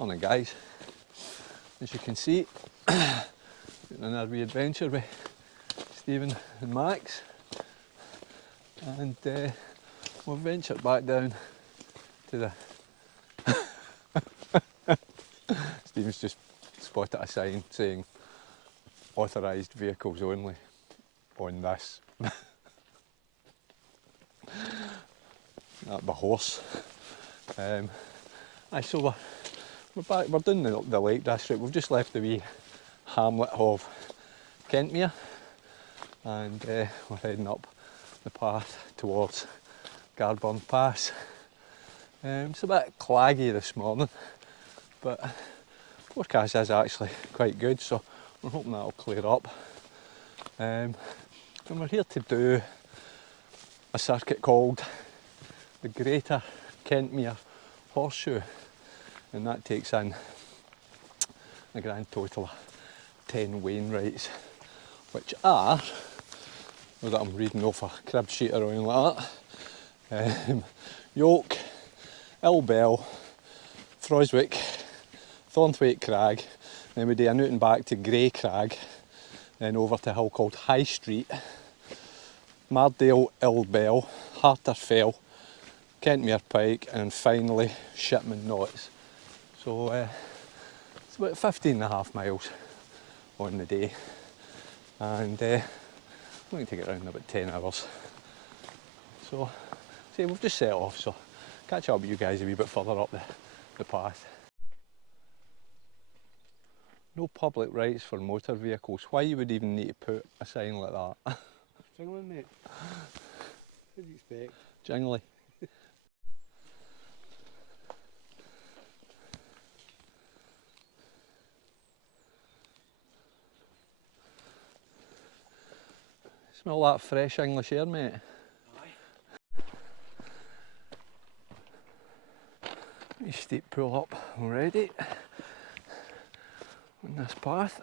Morning guys, as you can see, another wee adventure with Stephen and Max, and we've ventured back down to the Stephen's just spotted a sign saying authorised vehicles only on this. That'd be horse. So we're back, we're down the Lake District. We've just left the wee hamlet of Kentmere, and we're heading up the path towards Garburn Pass. It's a bit claggy this morning, but forecast is actually quite good, so we're hoping that'll clear up. And we're here to do a circuit called the Greater Kentmere Horseshoe, and that takes in a grand total of 10 Wainwrights, which are, well, that I'm reading off a cribbed sheet around like that, Yoke, Ilbell, Froswick, Thornthwaite Crag, then we do a Newton back to Grey Crag, then over to a hill called High Street, Mardale, Ilbell, Harterfell, Kentmere Pike, and finally Shipman Knots. So it's about 15.5 miles on the day, and I'm going to take it around in about 10 hours. So see, we've just set off, so catch up with you guys a wee bit further up the path. No public rights for motor vehicles. Why you would even need to put a sign like that? Jingling, mate. What do you expect? Jingly. Smell that fresh English air, mate. Aye. Steep pull up already on this path.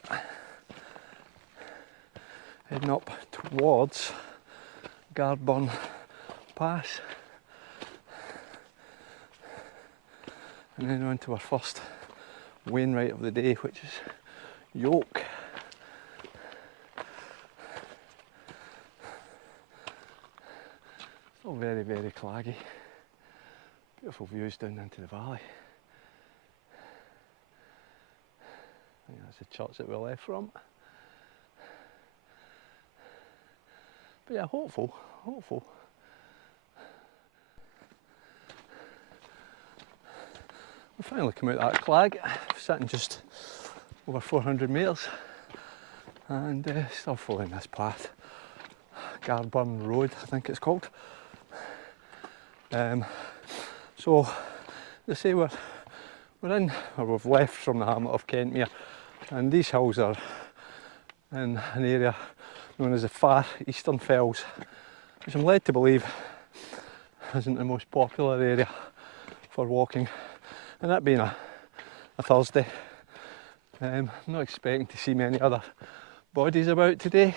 Heading up towards Garburn Pass, and then on to our first Wainwright of the day, which is Yoke. Still very, very claggy. Beautiful views down into the valley. I think that's the church that we left from. But yeah, hopeful. We finally come out that clag, sitting just over 400 metres, and still following this path. Garburn Road, I think it's called. So they say we're in, or we've left from the hamlet of Kentmere, and these hills are in an area known as the Far Eastern Fells, which I'm led to believe isn't the most popular area for walking, and that being a Thursday. I'm not expecting to see many other bodies about today.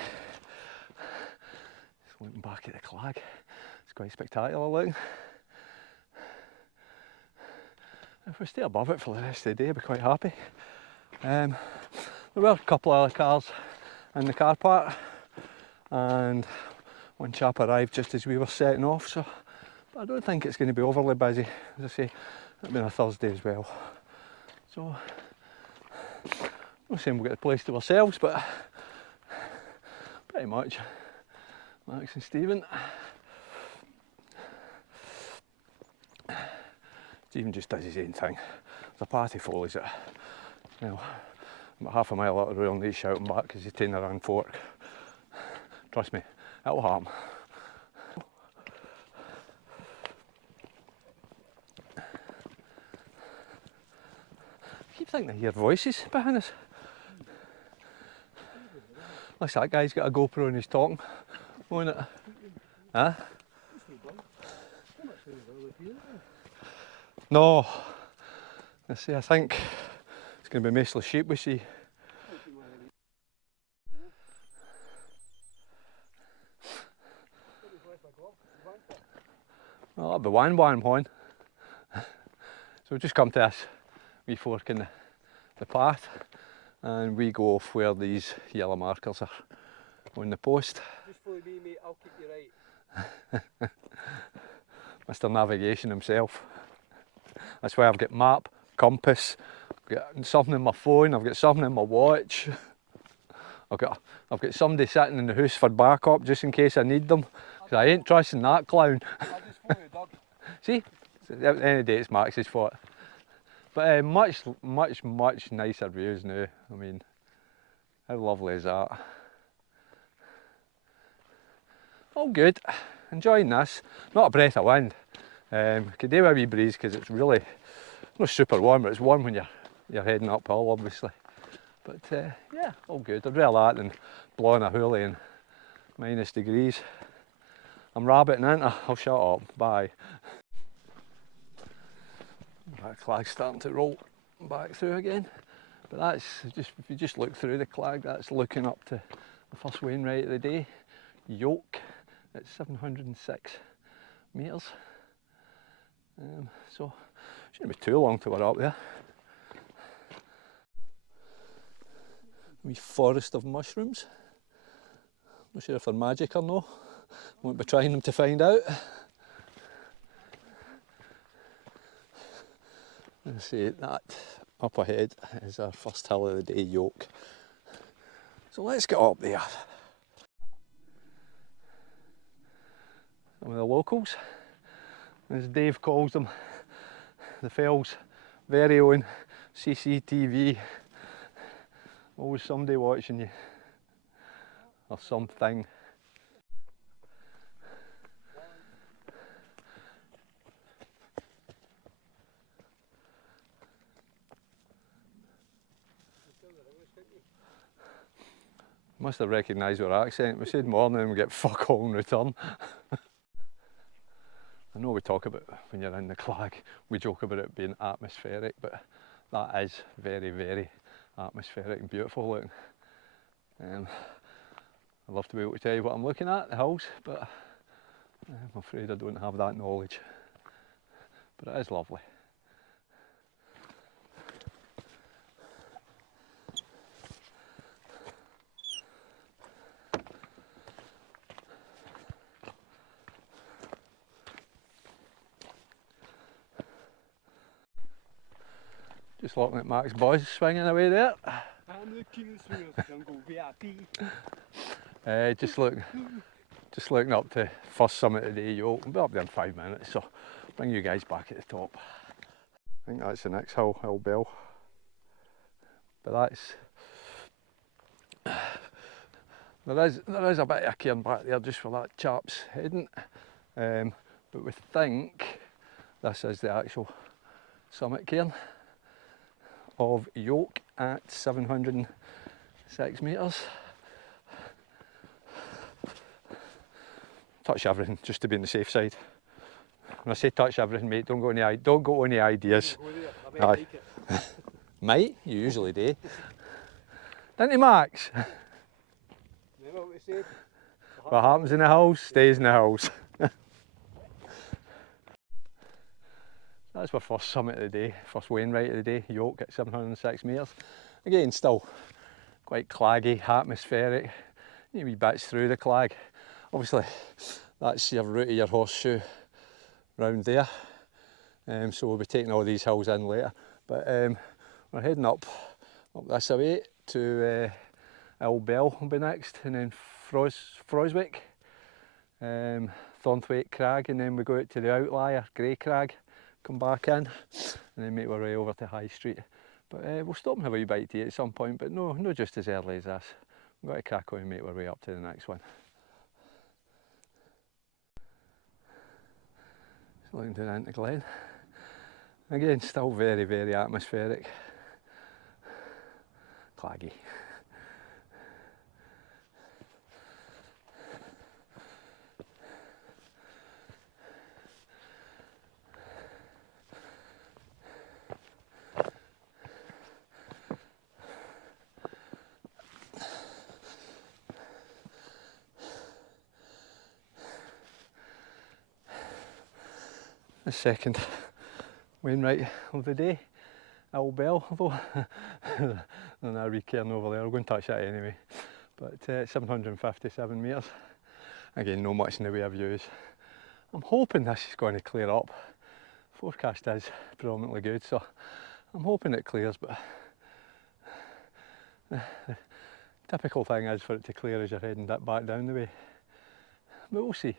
Just looking back at the clag, it's quite spectacular looking. If we stay above it for the rest of the day, I'll be quite happy. There were a couple of other cars in the car park, and one chap arrived just as we were setting off, so but I don't think it's going to be overly busy. As I say, it's been a Thursday as well, so I'm not saying we'll get the place to ourselves, but pretty much. Max and Stephen. Stephen just does his own thing. The party follows it. You know, about half a mile out of the road and he's shouting back because he's taking a wrong fork. Trust me, it'll happen. I keep thinking I hear voices behind us. Unless that guy's got a GoPro and he's talking on it. Huh? No. I think it's going to be mostly sheep we see. Well, that'll be one. So we've just come to this wee fork in the path, and we go off where these yellow markers are on the post. Just follow me, mate, I'll keep you right. Mr. Navigation himself. That's why I've got map, compass, I've got something in my phone, I've got something in my watch. I've got somebody sitting in the house for backup just in case I need them. Because I ain't trusting that clown. I just follow Doug. See? At the end of the day it's Max's fault. But much nicer views now. I mean, how lovely is that? All good. Enjoying this. Not a breath of wind. Could do a wee breeze because it's really not super warm, but it's warm when you're heading uphill, obviously. But yeah, all good. I'd rather that than blowing a hoolie in -degrees. I'm rabbiting, ain't I? I'll shut up. Bye. That clag's starting to roll back through again. But that's just, if you just look through the clag, that's looking up to the first Wainwright of the day, Yoke, at 706 metres. So shouldn't be too long till we're up there. A wee forest of mushrooms. Not sure if they're magic or no. Won't be trying them to find out. Let's see, that up ahead is our first hill of the day, Yoke. So let's get up there. Some of the locals, as Dave calls them, the fell's very own CCTV. Always somebody watching you, or something. Must have recognised our accent. We said morning and we get fuck all in return. I know we talk about when you're in the clag, we joke about it being atmospheric, but that is very, very atmospheric and beautiful looking. I'd love to be able to tell you what I'm looking at, the hills, but I'm afraid I don't have that knowledge. But it is lovely. Just looking at Mac's boys swinging away there. I'm the king of swingers, jungle VIP. Just looking up to first summit of the day, Yoke. We'll be up there in 5 minutes, so bring you guys back at the top. I think that's the next hill, Hill Bell. But that's there is a bit of a cairn back there just for that chap's heading. But we think this is the actual summit cairn of Yoke at 706 metres. Touch everything just to be on the safe side. When I say touch everything, mate, don't go on any ideas. I might like it. Might? You usually do. Didn't you, Max? Remember what we said? What happens in the hills stays in the hills. That's our first summit of the day, first Wainwright of the day, Yoke at 706 metres. Again, still quite claggy, atmospheric, wee bits through the clag. Obviously, that's your route of your horseshoe round there. So we'll be taking all these hills in later. But we're heading up this way to Bell will be next, and then Froswick, Thornthwaite Crag, and then we go out to the outlier, Grey Crag, come back in, and then make our way over to High Street. But we'll stop and have a wee bite to eat at some point, but no just as early as this. We've got to crack on and make our way up to the next one. Just looking down into Glen. Again, still very, very atmospheric. Claggy. The second Wainwright of the day. Owl Bell, although and a wee cairn over there. I'll go and touch that anyway. But 757 metres. Again, not much in the way of views. I'm hoping this is going to clear up. Forecast is predominantly good, so I'm hoping it clears, but the typical thing is for it to clear as you're heading back down the way. But we'll see.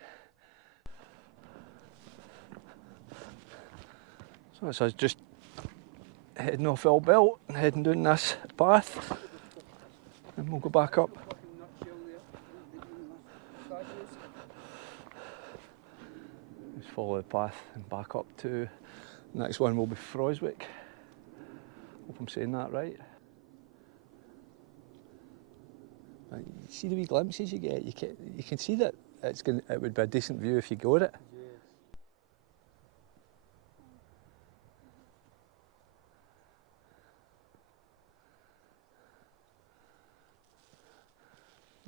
So this is just heading off Owl Bell and heading down this path, and we'll go back up. Just follow the path and back up to the next one will be Froswick. Hope I'm saying that right. You see the wee glimpses you get. You can see that it would be a decent view if you got it.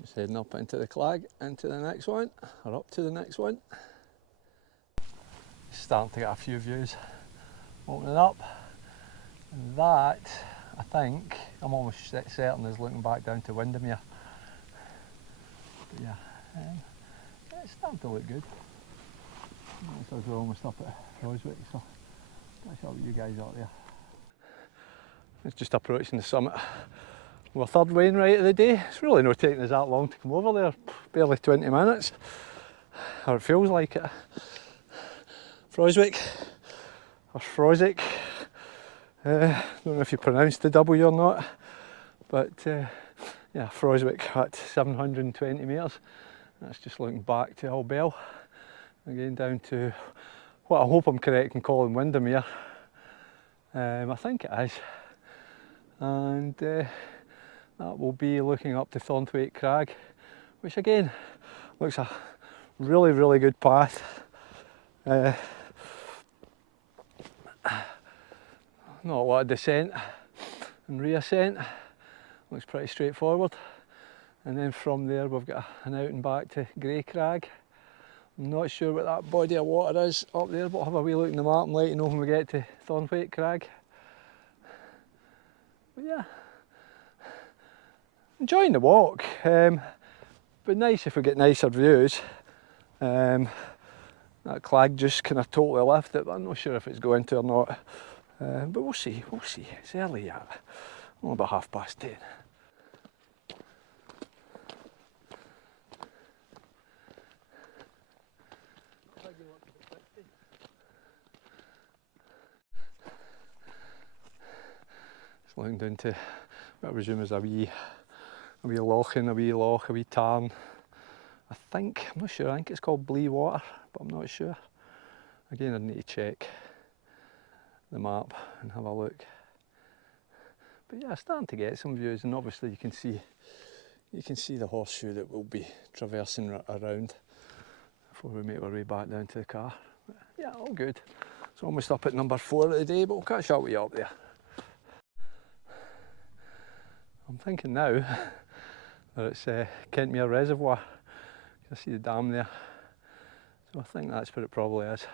Just heading up into the Clag, into the next one, or up to the next one. Starting to get a few views opening up. And that, I think, I'm almost certain is looking back down to Windermere. But yeah, it's starting to look good. So we're almost up at Roswick, so catch up with you guys out there. It's just approaching the summit. We're third Wainwright of the day. It's really not taking us that long to come over there, barely 20 minutes, or it feels like it. Froswick, or Froswick, don't know if you pronounced the W or not, but yeah, Froswick at 720 metres. That's just looking back to Owl Bell, again down to what I hope I'm correct in calling Windermere. I think it is, and that will be looking up to Thornthwaite Crag, which again looks a really good path. Not a lot of descent and reascent, looks pretty straightforward. And then from there we've got an out and back to Grey Crag. I'm not sure what that body of water is up there, but I'll have a wee look in the map and let you know when we get to Thornthwaite Crag. But yeah, enjoying the walk, but nice if we get nicer views. That Clag just kind of totally left it, but I'm not sure if it's going to or not. But we'll see, it's early yet, only about 10:30. It's looking down to what I presume is a wee loch, a wee tarn. I'm not sure, I think it's called Blee Water, but I'm not sure. Again, I'd need to check the map and have a look. But yeah, starting to get some views, and obviously you can see the horseshoe that we'll be traversing around before we make our way back down to the car. But yeah, all good. It's almost up at number 4 of the day, but we'll catch up with you up there. I'm thinking now that it's Kentmere Reservoir. I see the dam there, so I think that's what it probably is.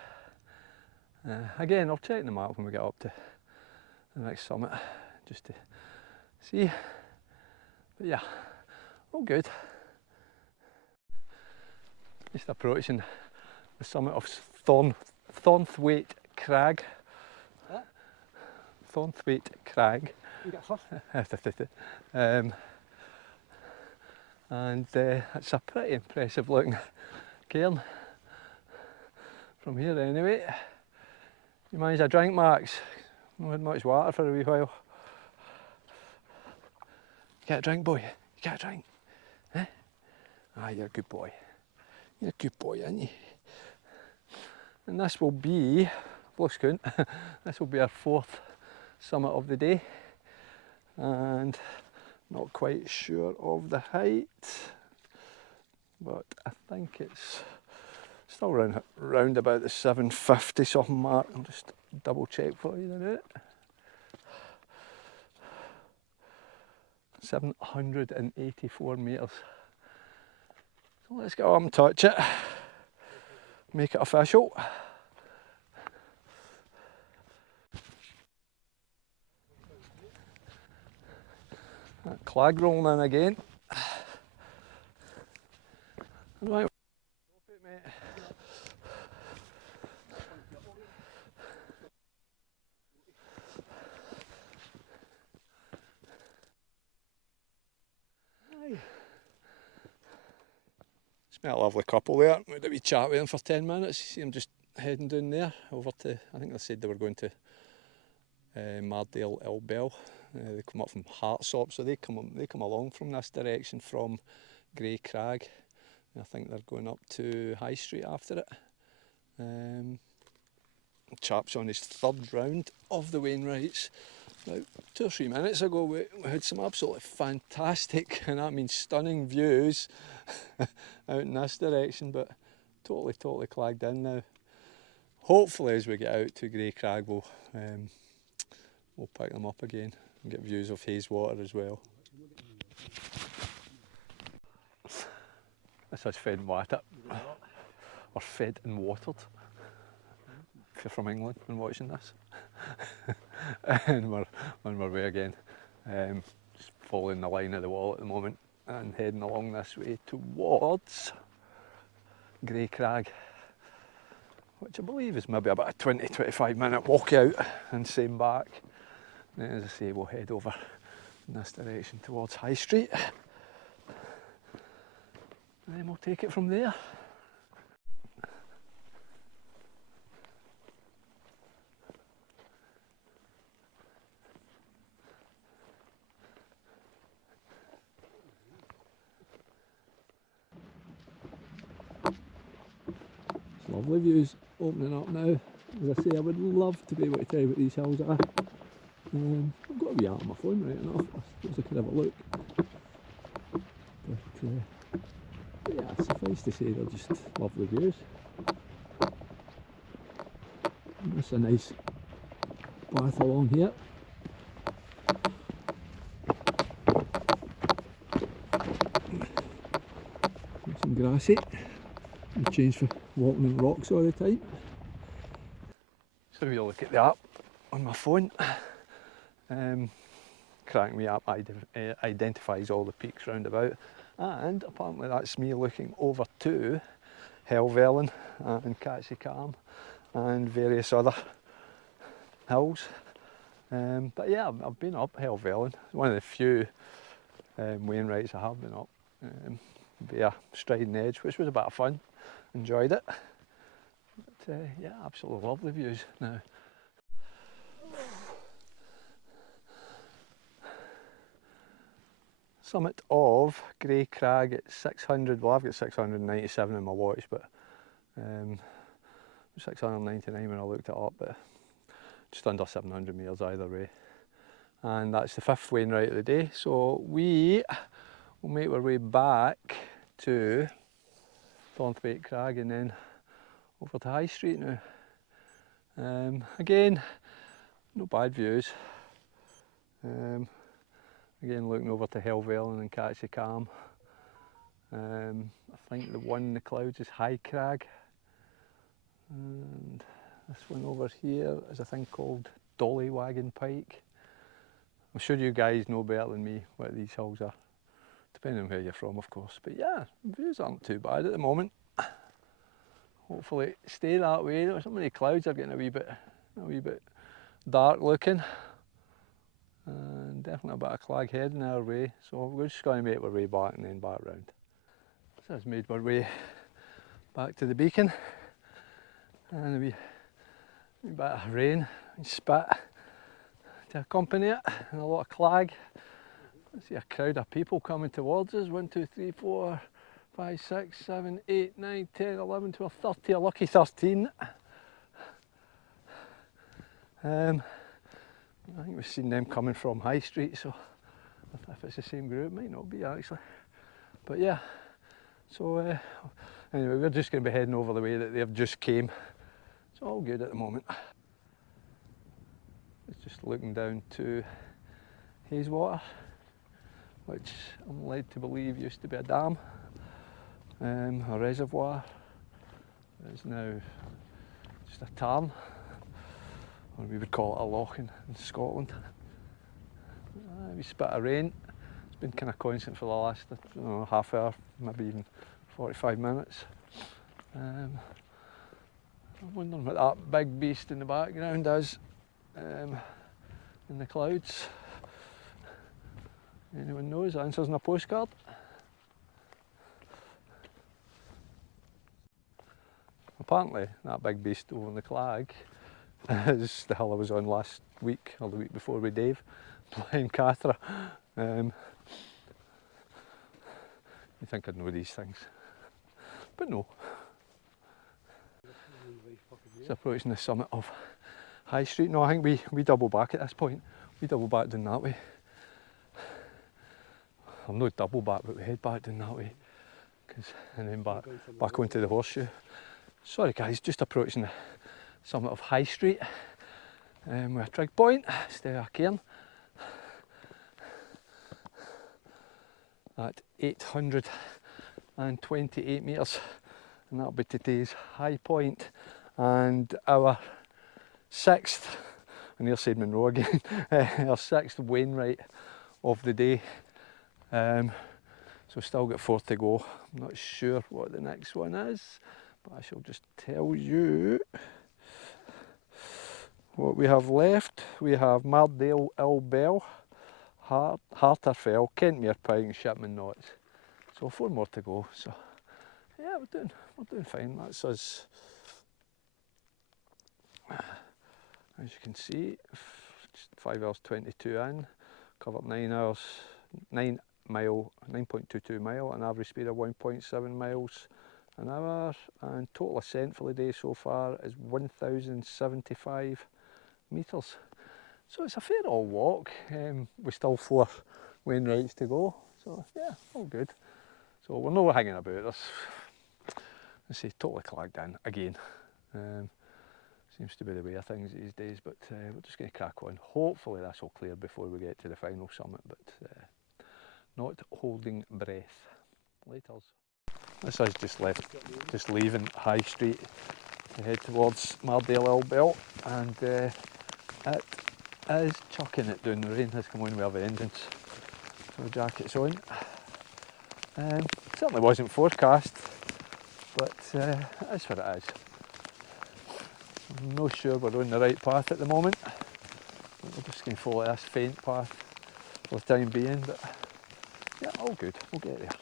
Again, I'll check the map when we get up to the next summit, just to see. But yeah, all good. Just approaching the summit of Thornthwaite Crag. What? Thornthwaite Crag. You got first? And it's a pretty impressive looking cairn from here anyway. You managed a drink, Max? Not had much water for a wee while. Get a drink, boy. You get a drink. Eh? Ah, you're a good boy. You're a good boy, aren't you? And this will be, lost count, this will be our 4th summit of the day. And not quite sure of the height, but I think it's still round about the 750 something mark. I'll just double check for you in a minute. 784 metres. So let's go up and touch it, make it official. That clag rolling in again. Right, mate. Just met a lovely couple there. We had a wee chat with them for 10 minutes. See them just heading down there over to, I think they said they were going to Mardale Elbell. They come up from Hartsop, so they come along from this direction from Grey Crag. I think they're going up to High Street after it. Chap's on his third round of the Wainwrights. About 2 or 3 minutes ago we had some absolutely fantastic, and that means stunning views out in this direction, but totally clagged in now. Hopefully as we get out to Grey Crag we'll pick them up again and get views of Hazewater as well. This is fed and watered, or fed and watered, if you're from England and watching this. And we're on our way again, just following the line of the wall at the moment and heading along this way towards Grey Crag, which I believe is maybe about a 20-25 minute walk out and same back. And then as I say, we'll head over in this direction towards High Street, and then we'll take it from there. Lovely views opening up now. As I say, I would love to be able to tell you what these hills are. I've got a wee app on my phone right enough, I suppose I could have a look. But yeah, suffice to say they're just lovely views. And that's a nice path along here. Nice and grassy. A change for walking on rocks all the time. So we look at the app on my phone. Cracking me app identifies all the peaks round about, and apparently that's me looking over to Helvellyn and Catchy-Cam and various other hills. But yeah, I've been up Helvellyn. It's one of the few Wainwrights I have been up via Striding Edge, which was a bit of fun. Enjoyed it. But yeah, absolutely lovely views now. Summit of Grey Crag at 600, well I've got 697 in my watch, but 699 when I looked it up, but just under 700 metres either way. And that's the 5th Wainwright of the day, so we will make our way back to Thornthwaite Crag and then over to High Street now. Again, no bad views. Again, looking over to Helvellyn and Catchy-Cam. I think the one in the clouds is High Crag. And this one over here is a thing called Dollywagon Pike. I'm sure you guys know better than me what these hills are, depending on where you're from of course. But yeah, views aren't too bad at the moment. Hopefully stay that way. Some of the clouds are getting a wee bit dark looking. And definitely a bit of clag heading our way, so we're just going to make our way back and then back round. So I've made our way back to the beacon, and a wee bit of rain and spit to accompany it, and a lot of clag. I see a crowd of people coming towards us. 1, 2, 3, 4, 5, 6, 7, 8, 9, 10, 11, 12, 13, a lucky 13. I think we've seen them coming from High Street, so if it's the same group, it might not be actually. But yeah, so anyway, we're just going to be heading over the way that they've just came. It's all good at the moment. It's just looking down to Hazewater, which I'm led to believe used to be a dam, a reservoir. It's now just a tarn, or we would call it a loch in Scotland. We spit of rain, been kind of constant for the last half hour, maybe even 45 minutes. I'm wondering what that big beast in the background is in the clouds. Anyone knows? Answers in a postcard. Apparently that big beast over in the Clag is the hill I was on last week or the week before with Dave playing Catra. You think I'd know these things, but no. It's approaching the summit of High Street. No, I think we double back at this point. We double back down that way. Well, not double back, but we head back down that way. And then back onto the Horseshoe. Sorry guys, just approaching the summit of High Street. With a trig point, stay a cairn. At 828 metres, and that'll be today's high point and our sixth, I nearly said Monroe again, our sixth Wainwright of the day. So still got 4 to go. I'm not sure what the next one is, but I shall just tell you what we have left. We have Mardale, Ilbell, Harterfell, Kentmere, Pine, Shipman Knots. So 4 more to go. So yeah, we're doing fine. That's us. As you can see, 5 hours 22 in, covered 9.22 mile, an average speed of 1.7 miles an hour, and total ascent for the day so far is 1,075 metres. So it's a fair old walk. We're still 4 Wainwrights to go, so yeah, all good. So we're not hanging about. Let's say totally clagged in again. Seems to be the way of things these days, but we're just going to crack on. Hopefully this will clear before we get to the final summit, but not holding breath. Laters. This is just leaving High Street to head towards Mardale Ilbell, and it is chucking it down. The rain has come on with a vengeance, so the jacket's on. Certainly wasn't forecast, but it is what it is. I'm not sure we're on the right path at the moment. We're just going to follow this faint path for the time being, but yeah, all good, we'll get there.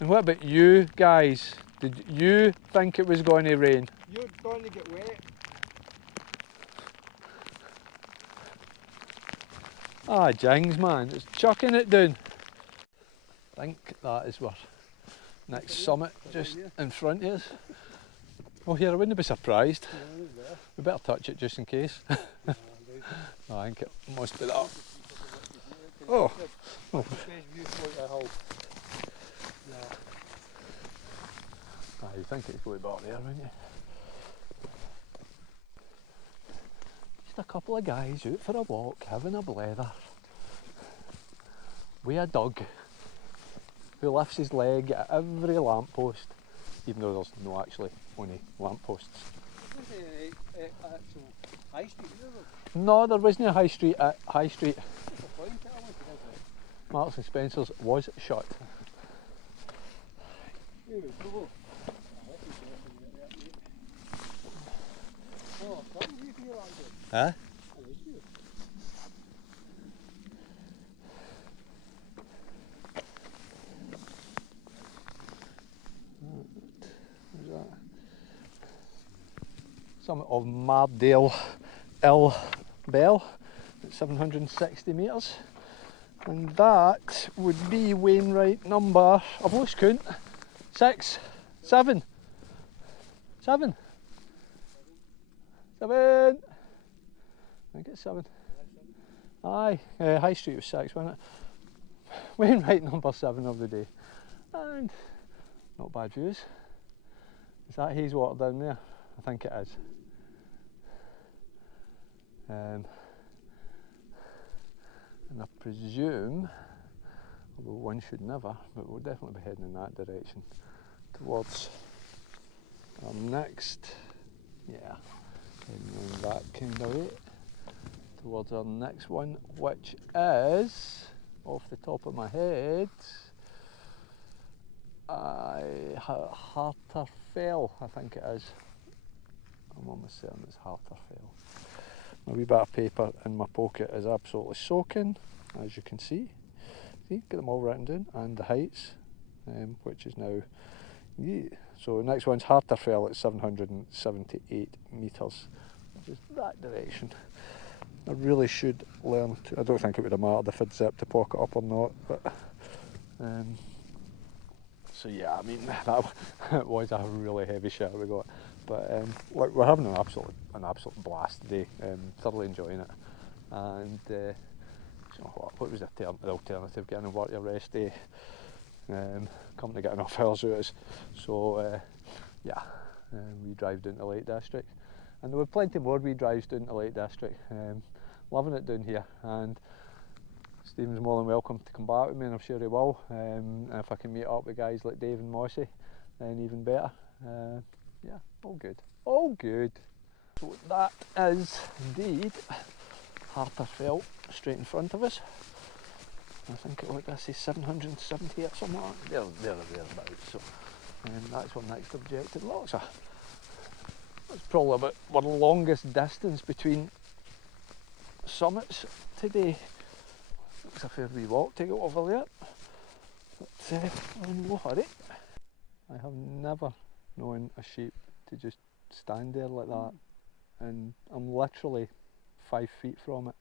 And what about you guys? Did you think it was going to rain? You're going to get wet. Ah, jings man, it's chucking it down. I think that is our next summit, just in front of us. Oh here, I wouldn't be surprised. We better touch it just in case. Oh, I think it must be that. Oh. Oh. Ah, you think it's going back there, wouldn't you? Just a couple of guys out for a walk, having a blether. With a dog who lifts his leg at every lamppost, even though there's no actually any lampposts. Actual High Street, No, there wasn't a High Street at High Street. Marks and Spencer's was shut. Huh? Summit of Mardale Ilbell at 760 metres, and that would be Wainwright number, I've lost count, 6, 7, 7, 7, I think it's 7, aye, High Street was 6, wasn't it? Wainwright number 7 of the day, and not bad views. Is that Hazewater down there? I think it is. And I presume, although one should never, but we'll definitely be heading in that direction towards our next, yeah, heading in that kind of way, towards our next one, which is off the top of my head, Harterfell, I think it is. I'm almost certain it's Harterfell. My wee bit of paper in my pocket is absolutely soaking, as you can see. See, get them all written down, and the heights, which is now, yeah. So the next one's Harterfell at 778 metres, which is that direction. I really should learn to, I don't think it would have mattered if I'd zipped the pocket up or not, but so yeah, I mean, that was a really heavy shot we got, but look, we're having an absolute blast today, thoroughly enjoying it, and so what was the alternative? Getting a work your rest day, coming to get enough hours out of us. So yeah, we drive down to the Lake District, and there were plenty more wee drives down to the Lake District. Loving it down here, and Stephen's more than welcome to come back with me, and I'm sure he will. And if I can meet up with guys like Dave and Mossy, then even better. Yeah, all good, all good. So that is indeed Harterfell straight in front of us. I think it, like I say, 770 or something like that. Thereabouts. So that's our next objective. Looks that's probably about our longest distance between summits today. It's a fair wee walk to get over there, but I'm in no hurry. I have never known a sheep to just stand there like that, and I'm literally 5 feet from it.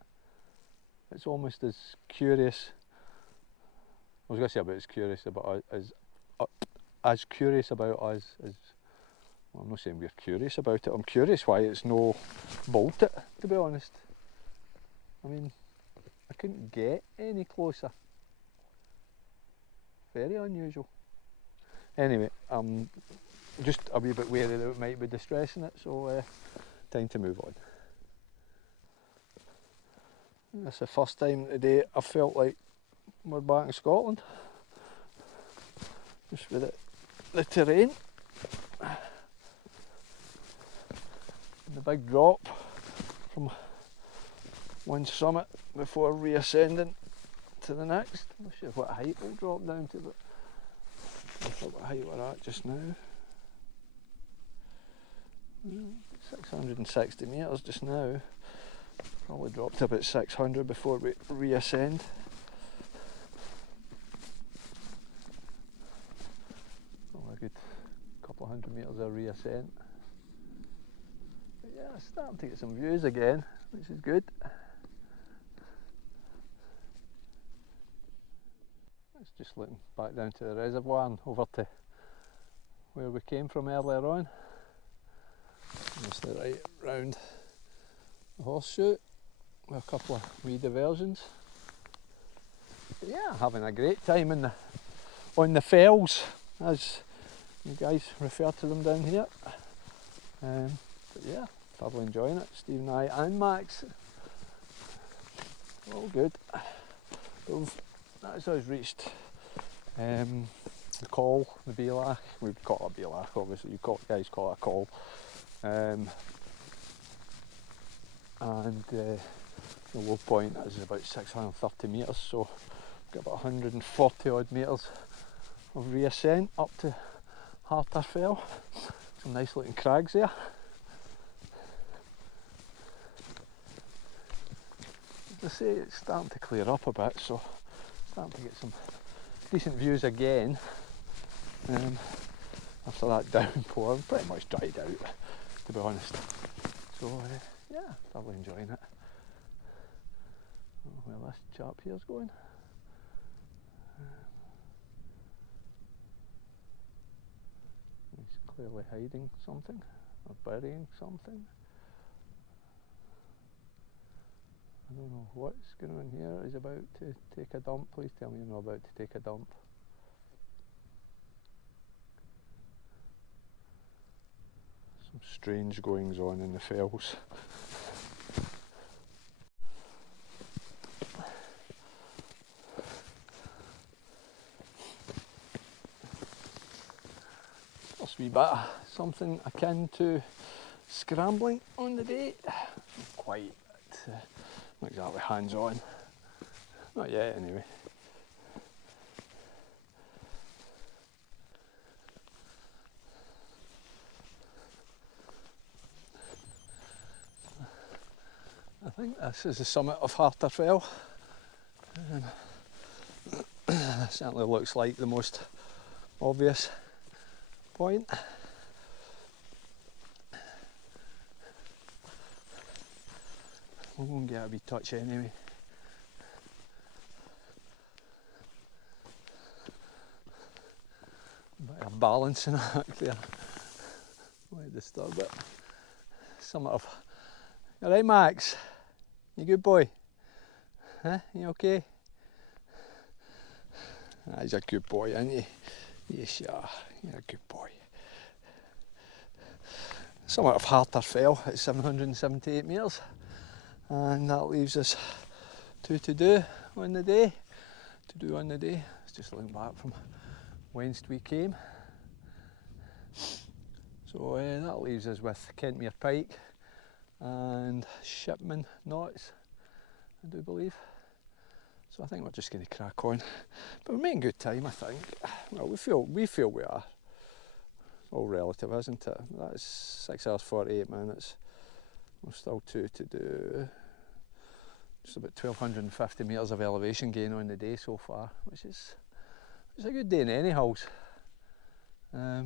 It's almost as curious. I was going to say about as curious about us as curious about us as. Well, I'm not saying we're curious about it. I'm curious why it's no bolted, to be honest. I mean, I couldn't get any closer. Very unusual. Anyway, I'm just a wee bit wary that it might be distressing it, so time to move on. This is the first time today I felt like we're back in Scotland. Just with the terrain. And the big drop from one summit before reascending to the next. I'm not sure what height we'll drop down to, but I thought what height we're at just now. 660 metres just now. Probably dropped to about 600 before we reascend. Oh, a good couple of hundred metres of reascent. But yeah, starting to get some views again, which is good. It's just looking back down to the reservoir and over to where we came from earlier on. Just right round the Horseshoe with a couple of wee diversions. But yeah, having a great time on the fells, as you guys refer to them down here. But yeah, thoroughly enjoying it. Steve and I and Max, all good. That's us reached the call, the Beelach. We'd call it a Beelach, obviously. You guys call it a call. And the low point is about 630 metres, so we've got about 140 odd metres of reascent up to Harterfell. Some nice looking crags there. As I say, it's starting to clear up a bit, so starting to get some decent views again. After that downpour, I'm pretty much dried out, to be honest. So yeah, thoroughly enjoying it. Oh, where this chap here's going. He's clearly hiding something, or burying something. I don't know what's going on here. He's about to take a dump. Please tell me you're not about to take a dump. Some strange goings on in the fells. First wee bit of something akin to scrambling on the day. Not quite, not exactly hands on. Not yet anyway. I think this is the summit of Harterfell. Certainly looks like the most obvious point. We'll go and get a wee touch anyway. A bit of balancing act there. Might disturb it. Summit of. You alright, Max? You good boy? Huh? You okay? He's a good boy, isn't he? Yes, you are. You're a good boy. Summit of Harterfell at 778 metres, and that leaves us two to do on the day. Let's just look back from whence we came. So that leaves us with Kentmere Pike and Shipman Knots, I do believe. So I think we're just going to crack on, but we're making good time, I think. Well, we feel we are. It's all relative, isn't it? That's 6 hours 48 minutes. We're still two to do. Just about 1,250 metres of elevation gain on the day so far, which is a good day in any holes. I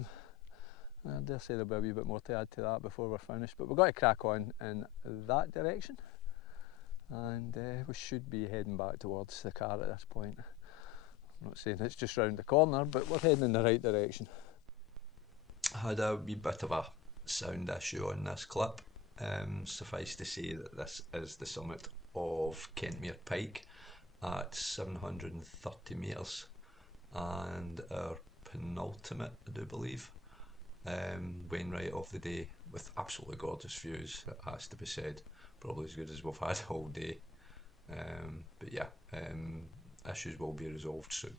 dare say there'll be a wee bit more to add to that before we're finished, but we've got to crack on in that direction. And we should be heading back towards the car at this point. I'm not saying it's just round the corner, but we're heading in the right direction. I had a wee bit of a sound issue on this clip. Suffice to say that this is the summit of Kentmere Pike at 730 metres, and our penultimate, I do believe, Wainwright of the day, with absolutely gorgeous views, it has to be said. Probably as good as we've had all day. But yeah, issues will be resolved soon.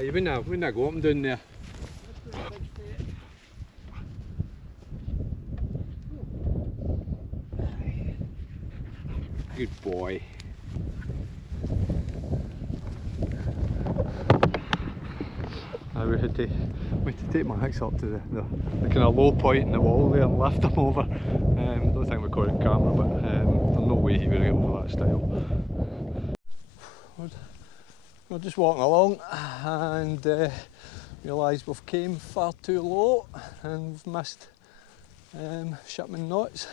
You wouldn't go up and down there. Good boy. We had to take Max up to the kind of low point in the wall there and lift him over. Don't think we caught it on camera, but there's no way he would get over that style. We're just walking along and realised we've came far too low and we've missed Shipman Knots,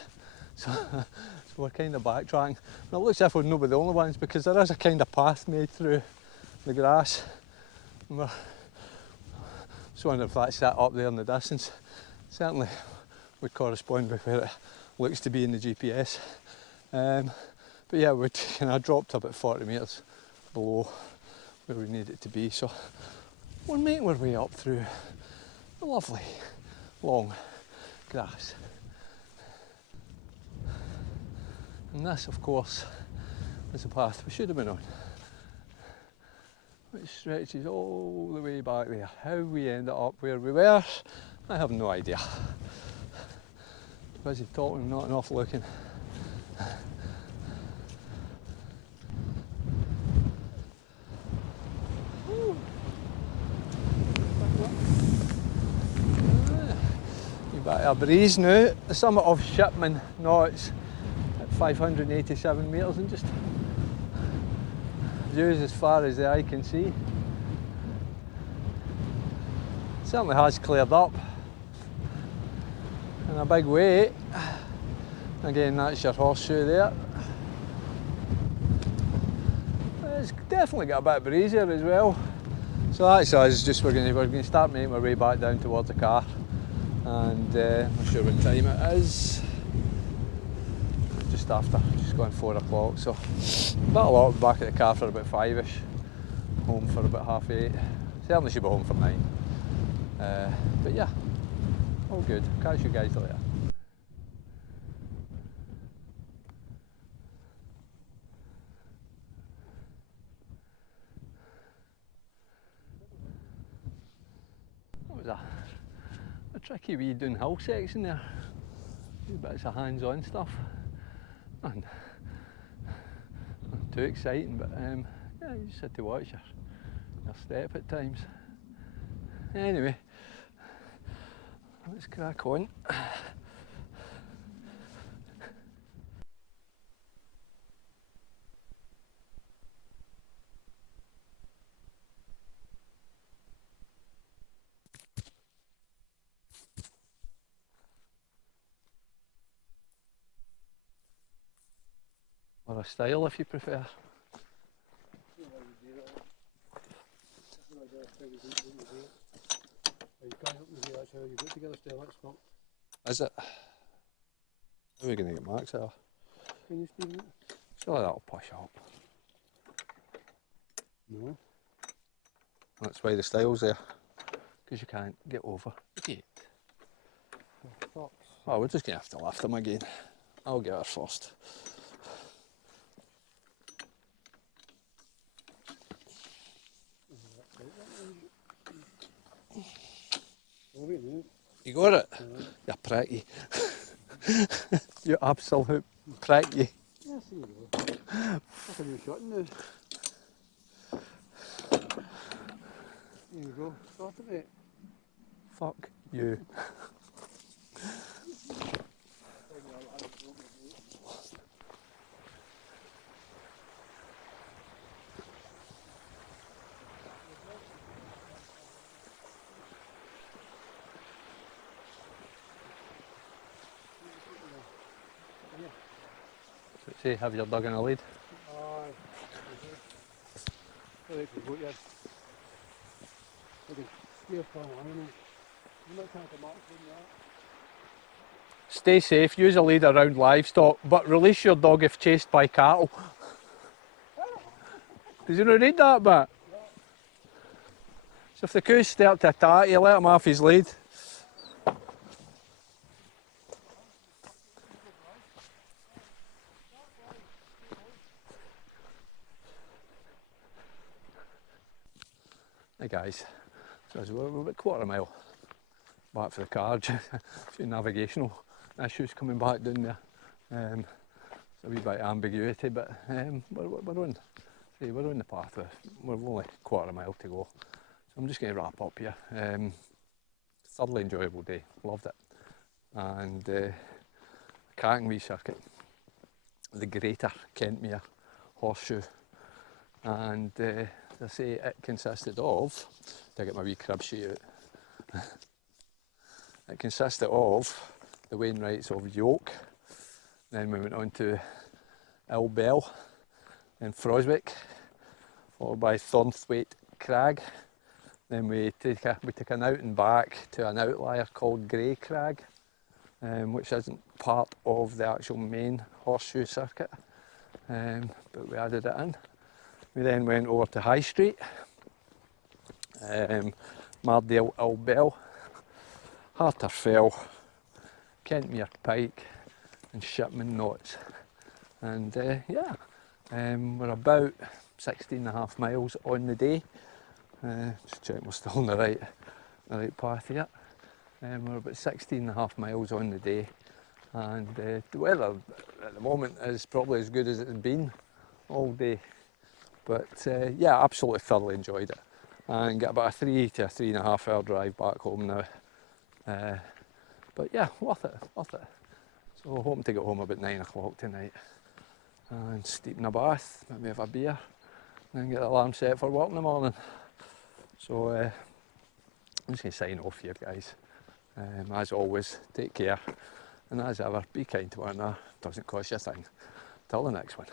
so we're kind of backtracking. And it looks as if we're not the only ones, because there is a kind of path made through the grass. And we're just wondering if that's that up there in the distance. Certainly would correspond with where it looks to be in the GPS. But yeah, we'd kind of dropped about 40 metres below where we need it to be, so we're making our way up through the lovely long grass. And this, of course, is the path we should have been on, which stretches all the way back there. How we ended up where we were, I have no idea. Busy talking, not enough looking. Bit of a breeze now. The summit of Shipman Knots at 587 metres, and just views as far as the eye can see. It certainly has cleared up in a big way. Again, that's your Horseshoe there. It's definitely got a bit breezier as well. So that's us, just we're going to start making our way back down towards the car. and I'm not sure what time it is. Just gone 4 o'clock, so not a lot. Back at the car for about 5ish, home for about 8:30. Certainly should be home for 9. But yeah, all good. Catch you guys later. That was a tricky wee downhill section there. A few bits of hands-on stuff. And not too exciting, but yeah, you just had to watch your step at times. Anyway, let's crack on. Or a style if you prefer. Is it? How are we going to get Max out? Can you steam it? Surely that'll push up. No. That's why the style's there. Because you can't get over the gate. Fox. Oh, we're just going to have to lift him again. I'll get her first. Oh, wait a minute. You got it? You pricky. You absolute pricky. Yes, there you go. That's a new shot in there. There you go. Started it. Fuck you. Say, have you dug in a lead? Aye. I like to go yet. I can steer for an animal. I'm not trying to mark from that. Stay safe, use a lead around livestock, but release your dog if chased by cattle. Did you not read that bit? So if the coos start to attack you, let him off his lead. Hey guys, so as we're about a quarter of a mile back for the car, a few navigational issues coming back down there. It's a wee bit of ambiguity, but we're on the path. We're only a quarter of a mile to go. So I'm just going to wrap up here. Thoroughly enjoyable day, loved it. And kayaking wee circuit, the Greater Kentmere Horseshoe. And as I say, it consisted of, to get my wee crib sheet out, it consisted of the Wainwrights of Yoke, then we went on to Bell, then Froswick, followed by Thornthwaite Crag, then we took an out and back to an outlier called Grey Crag, which isn't part of the actual main Horseshoe circuit, but we added it in. We then went over to High Street, Mardale Ilbell, Harterfell, Kentmere Pike and Shipman Knots. And yeah, we're about 16.5 miles on the day. Just check we're still on the right path here. We're about 16.5 miles on the day, and the weather at the moment is probably as good as it's been all day. But yeah, absolutely thoroughly enjoyed it, and get about a 3 to 3.5 hour drive back home now. But yeah, worth it. So hoping to get home about 9 o'clock tonight and steep in a bath, maybe have a beer, and then get the alarm set for work in the morning. So I'm just going to sign off here, guys. As always, take care, and as ever, be kind to one another. Doesn't cost you a thing. Till the next one.